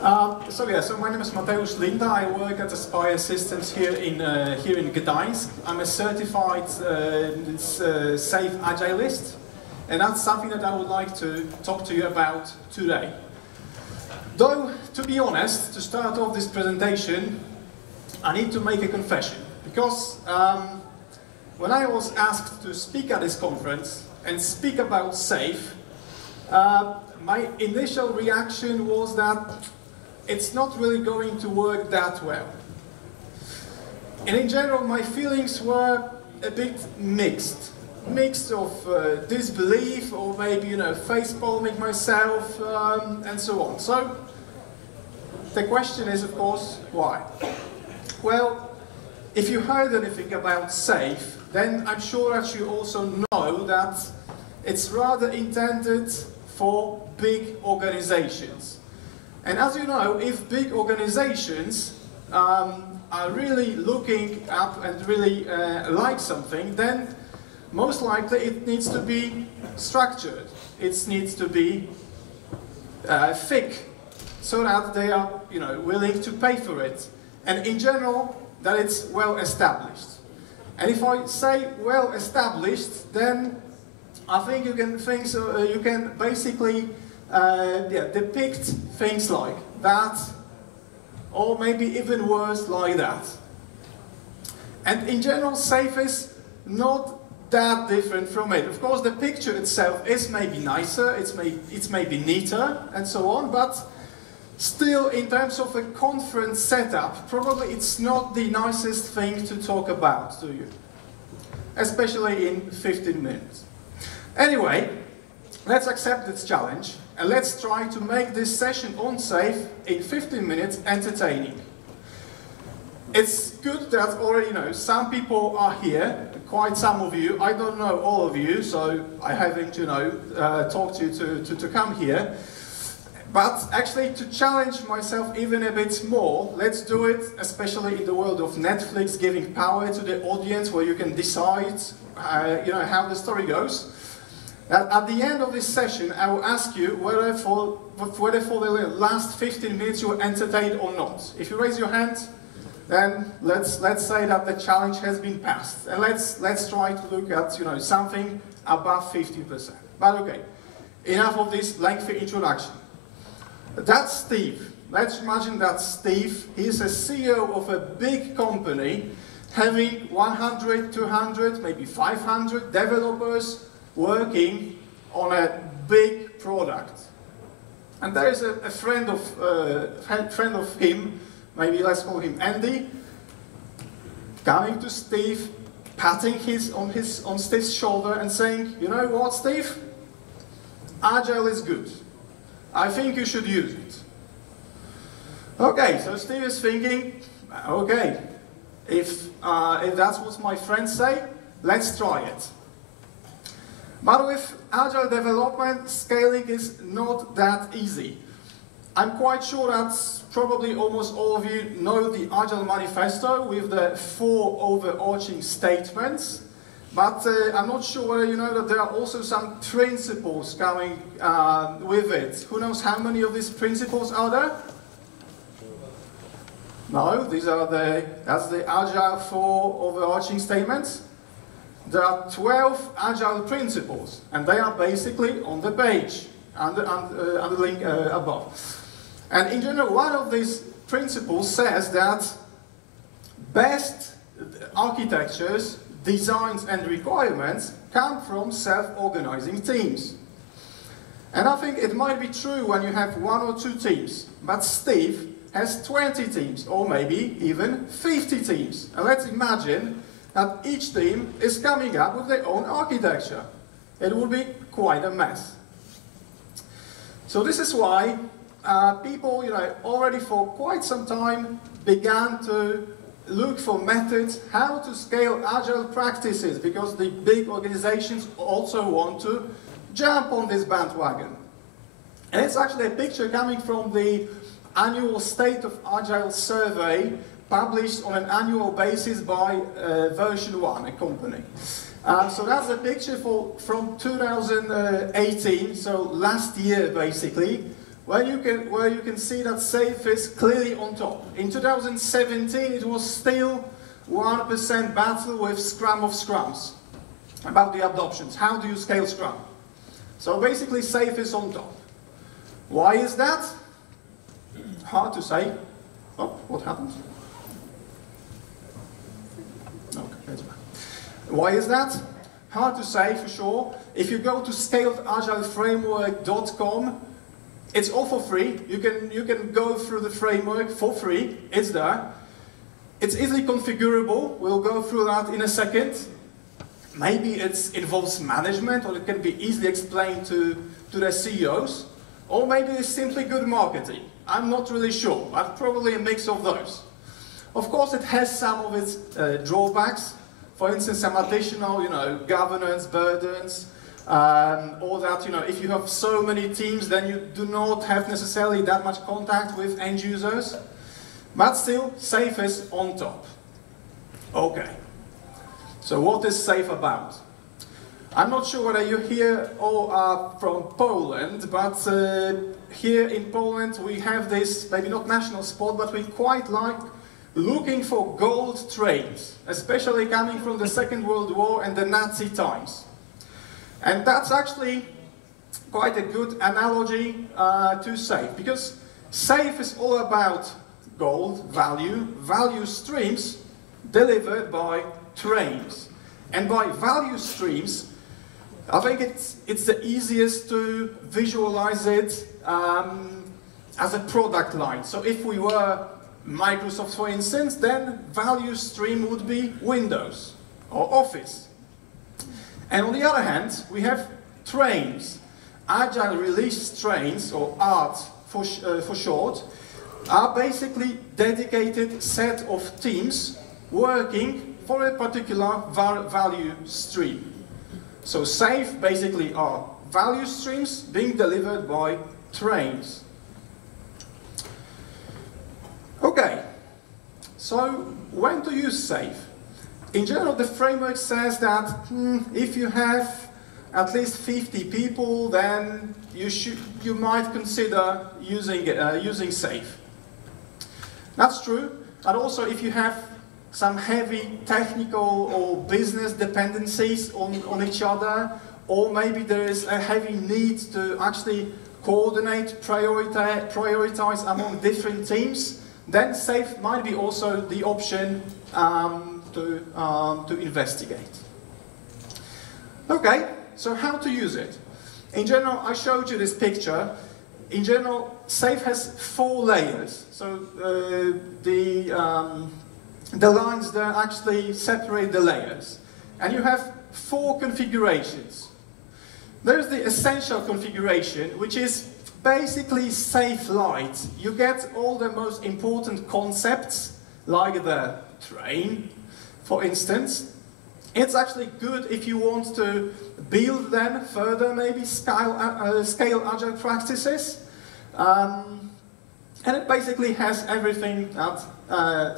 So my name is Mateusz Linda. I work at Aspire Systems here in Gdańsk. I'm a certified safe Agilist, and that's something that I would like to talk to you about today. Though, to be honest, to start off this presentation, I need to make a confession, because when I was asked to speak at this conference and speak about safe, my initial reaction was that it's not really going to work that well. And in general, my feelings were a bit mixed. Mixed of disbelief, or maybe, face-palming myself, and so on. So, the question is, of course, why? Well, if you heard anything about SAFE, then I'm sure that you also know that it's rather intended for big organizations. And as you know, if big organizations are really looking up and really like something, then most likely it needs to be structured. It needs to be thick, so that they are, willing to pay for it. And in general, that it's well established. And if I say well established, then I think you can basically depict things like that, or maybe even worse, like that. And in general, SAFE is not that different from it. Of course, the picture itself is maybe nicer, it's maybe neater, and so on, but still, in terms of a conference setup, probably it's not the nicest thing to talk about to you, especially in 15 minutes. Anyway, let's accept this challenge, and let's try to make this session on SAFE in 15 minutes entertaining. It's good that already, some people are here, quite some of you. I don't know all of you, so I haven't, talked you to come here. But actually, to challenge myself even a bit more, let's do it, especially in the world of Netflix, giving power to the audience, where you can decide, how the story goes. At the end of this session, I will ask you whether for the last 15 minutes you were entertained or not. If you raise your hand, then let's say that the challenge has been passed, and let's try to look at something above 50%. But okay, enough of this lengthy introduction. That's Steve. Let's imagine that Steve, he's a CEO of a big company having 100, 200, maybe 500 developers working on a big product. And there is a friend of him, maybe let's call him Andy, coming to Steve, patting on Steve's shoulder and saying, "You know what, Steve? Agile is good. I think you should use it." Okay, so Steve is thinking, okay, if that's what my friends say, let's try it. But with Agile development, scaling is not that easy. I'm quite sure that probably almost all of you know the Agile Manifesto with the 4 overarching statements. But I'm not sure whether you know that there are also some principles coming with it. Who knows how many of these principles are there? No, that's the Agile 4 overarching statements. There are 12 Agile principles, and they are basically on the page, and the link above. And in general, one of these principles says that best architectures, designs and requirements come from self-organizing teams. And I think it might be true when you have 1 or 2 teams, but Steve has 20 teams, or maybe even 50 teams. And let's imagine that each team is coming up with their own architecture. It would be quite a mess. So this is why people, already for quite some time began to look for methods how to scale Agile practices, because the big organizations also want to jump on this bandwagon. And it's actually a picture coming from the annual State of Agile survey published on an annual basis by Version 1, a company. So that's a picture from 2018, so last year basically, where you can see that SAFe is clearly on top. In 2017, it was still 1% battle with Scrum of Scrums about the adoptions. How do you scale Scrum? So basically, SAFe is on top. Why is that? Hard to say. Oh, what happened? Okay, that's bad. Why is that? Hard to say for sure. If you go to scaledagileFramework.com, it's all for free. You can go through the framework for free. It's there. It's easily configurable. We'll go through that in a second. Maybe it involves management, or it can be easily explained to their CEOs. Or maybe it's simply good marketing. I'm not really sure, but probably a mix of those. Of course, it has some of its drawbacks. For instance, some additional, governance burdens, or that, if you have so many teams, then you do not have necessarily that much contact with end users. But still, SAFe is on top. Okay. So what is SAFe about? I'm not sure whether you here all are from Poland, but here in Poland we have this, maybe not national sport, but we quite like looking for gold trains, especially coming from the Second World War and the Nazi times. And that's actually quite a good analogy to SAFe, because SAFe is all about gold, value streams delivered by trains. And by value streams, I think it's the easiest to visualize it as a product line. So if we were Microsoft, for instance, then value stream would be Windows or Office. And on the other hand, we have trains. Agile release trains, or ART for short, are basically dedicated set of teams working for a particular value stream. So SAFe basically are value streams being delivered by trains. Okay, so when to use SAFe? In general, the framework says that if you have at least 50 people, then you might consider using SAFe. That's true, and also if you have some heavy technical or business dependencies on each other, or maybe there is a heavy need to actually coordinate, prioritize among different teams, then SAFe might be also the option to investigate. Okay, so how to use it? In general, I showed you this picture. In general, SAFe has 4 layers. So the lines there actually separate the layers. And you have 4 configurations. There's the essential configuration, which is basically SAFe Lite. You get all the most important concepts, like the train, for instance. It's actually good if you want to build then further, maybe scale Agile practices. And it basically has everything that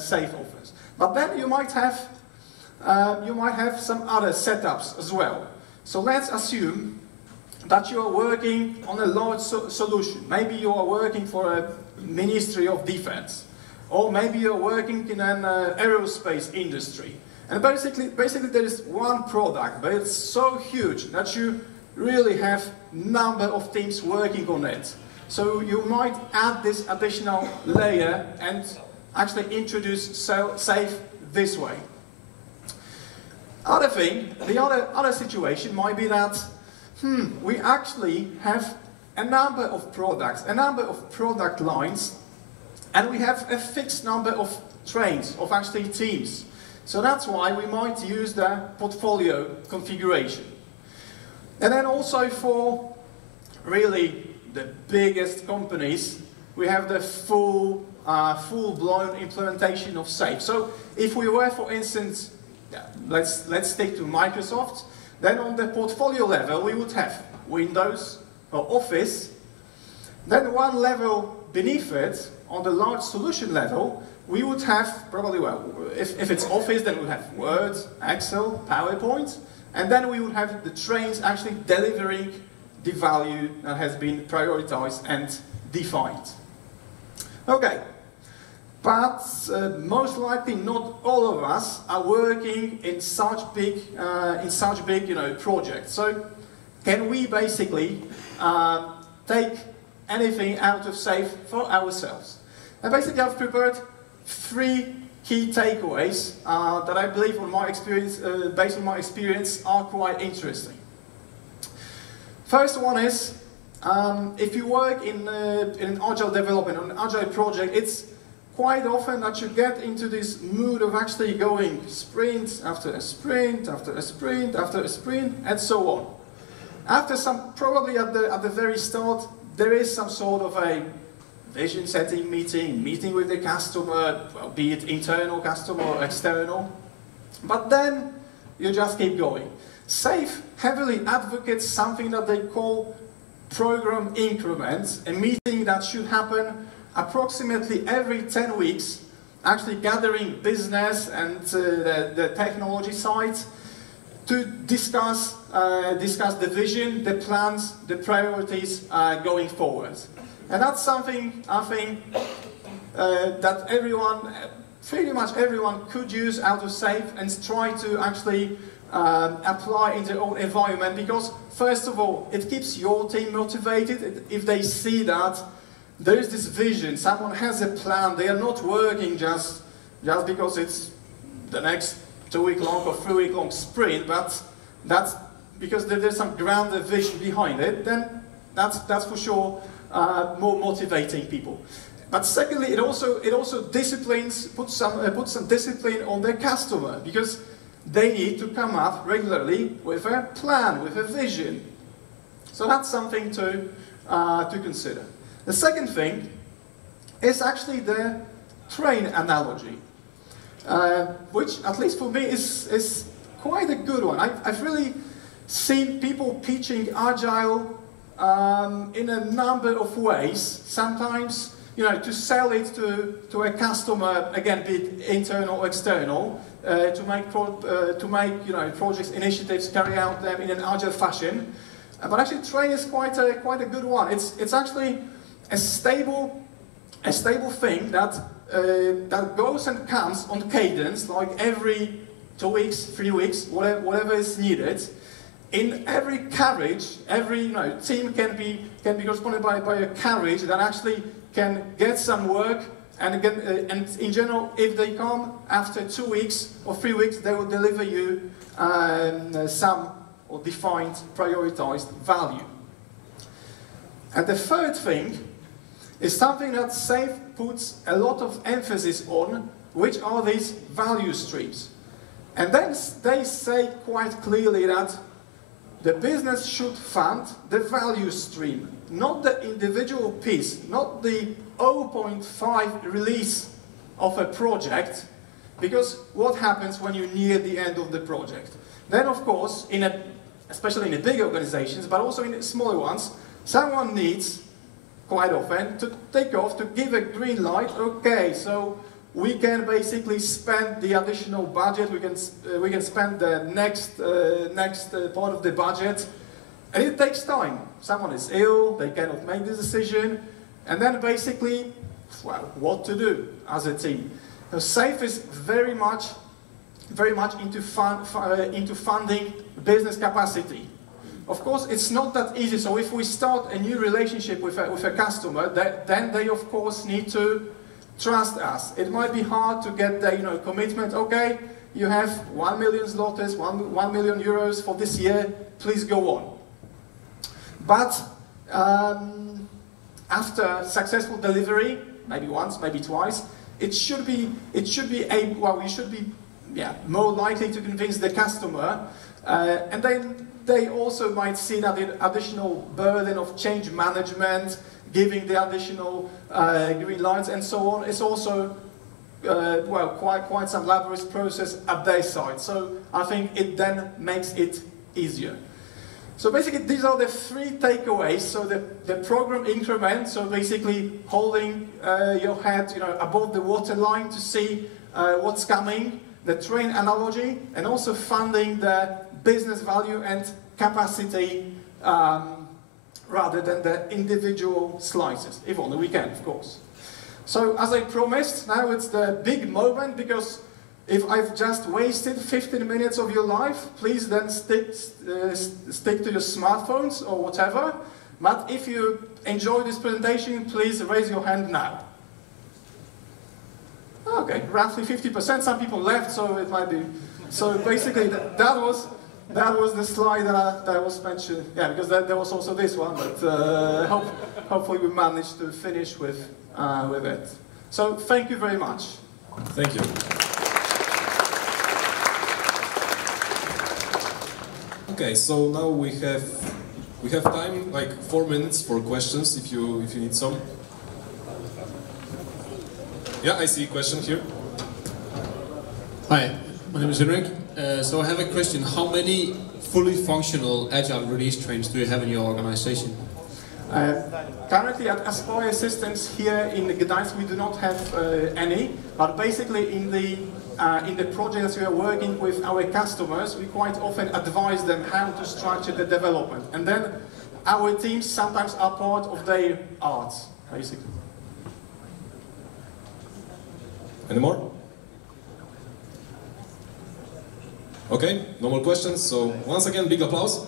SAFe offers. But then you might have some other setups as well. So let's assume that you are working on a large solution. Maybe you are working for a Ministry of Defense, or maybe you're working in an aerospace industry. And basically there is one product, but it's so huge that you really have number of teams working on it. So you might add this additional layer and actually introduce SAFe this way. The other situation might be that we actually have a number of products, a number of product lines, and we have a fixed number of trains, of actually teams. So that's why we might use the portfolio configuration. And then also for really the biggest companies, we have the full-blown implementation of SAFe. So if we were, for instance, let's stick to Microsoft, then on the portfolio level we would have Windows or Office. Then one level beneath it, on the large solution level, we would have probably, well, if it's Office, then we would have Word, Excel, PowerPoint, and then we would have the trains actually delivering the value that has been prioritized and defined. Okay, but most likely not all of us are working in such big, projects. So can we basically take anything out of SAFe for ourselves? And basically I've prepared 3 key takeaways that I believe on my experience, based on my experience, are quite interesting. First one is, if you work in Agile development, on an Agile project, it's quite often that you get into this mood of actually going sprint after a sprint, after a sprint, after a sprint, and so on. After some, probably at the very start, there is some sort of a vision setting meeting with the customer, well, be it internal customer or external, but then you just keep going. SAFe heavily advocates something that they call program increments, a meeting that should happen approximately every 10 weeks, actually gathering business and the technology side to discuss the vision, the plans, the priorities going forward. And that's something, I think, that everyone, pretty much everyone could use out of SAFe and try to actually apply in their own environment, because first of all, it keeps your team motivated if they see that there is this vision, someone has a plan, they are not working just because it's the next 2-week-long or 3-week-long sprint, but that's because there's some grander vision behind it, then that's for sure more motivating people. But secondly, it also disciplines, puts some discipline on their customer, because they need to come up regularly with a plan, with a vision. So that's something to consider. The second thing is actually the train analogy, which, at least for me, is quite a good one. I've really seen people pitching Agile in a number of ways. Sometimes, to sell it to a customer, again, be it internal or external, to make projects, initiatives, carry out them in an Agile fashion. But actually, train is quite a good one. It's actually a stable thing that goes and comes on cadence, like every 2 weeks, 3 weeks, whatever is needed. In every carriage, every team can be corresponded by a carriage that actually can get some work, and in general, if they come after 2 weeks or 3 weeks, they will deliver you some or defined, prioritized value. And the third thing is something that SAFe puts a lot of emphasis on, which are these value streams. And then they say quite clearly that the business should fund the value stream, not the individual piece, not the 0.5 release of a project, because what happens when you near the end of the project? Then, of course, especially in the big organizations, but also in the smaller ones, someone needs, quite often, to take off, to give a green light. Okay, so we can basically spend the additional budget, we can spend the next part of the budget, and it takes time. Someone is ill, they cannot make the decision, and then basically, well, what to do as a team? Now, SAFe is very much into funding business capacity. Of course, it's not that easy. So if we start a new relationship with a customer, then they of course need to trust us. It might be hard to get the commitment. Okay, you have 1 million zlotys, 1 million euros for this year. Please go on. But after successful delivery, maybe once, maybe twice, we should be more likely to convince the customer, and then they also might see that the additional burden of change management, giving the additional green lights and so on, is also quite some laborious process at their side. So I think it then makes it easier. So basically, these are the 3 takeaways. So the program increment, so basically holding your head above the waterline to see what's coming, the train analogy, and also funding the business value and capacity rather than the individual slices, if only we can, of course. So, as I promised, now it's the big moment, because if I've just wasted 15 minutes of your life, please then stick to your smartphones or whatever. But if you enjoy this presentation, please raise your hand now. Okay, roughly 50%. Some people left, so it might be. So basically, that was the slide that I was mentioning. Yeah, because there was also this one, but hopefully we managed to finish with it. So thank you very much. Thank you. Okay, so now we have time, like 4 minutes for questions, if you need some. Yeah, I see a question here. Hi, my name is Henrik. So I have a question. How many fully functional Agile release trains do you have in your organization? Currently at Aspire Systems here in Gdańsk we do not have any, but basically in the projects we are working with our customers, we quite often advise them how to structure the development. And then our teams sometimes are part of their arts, basically. Any more? Okay, no more questions, so once again, big applause.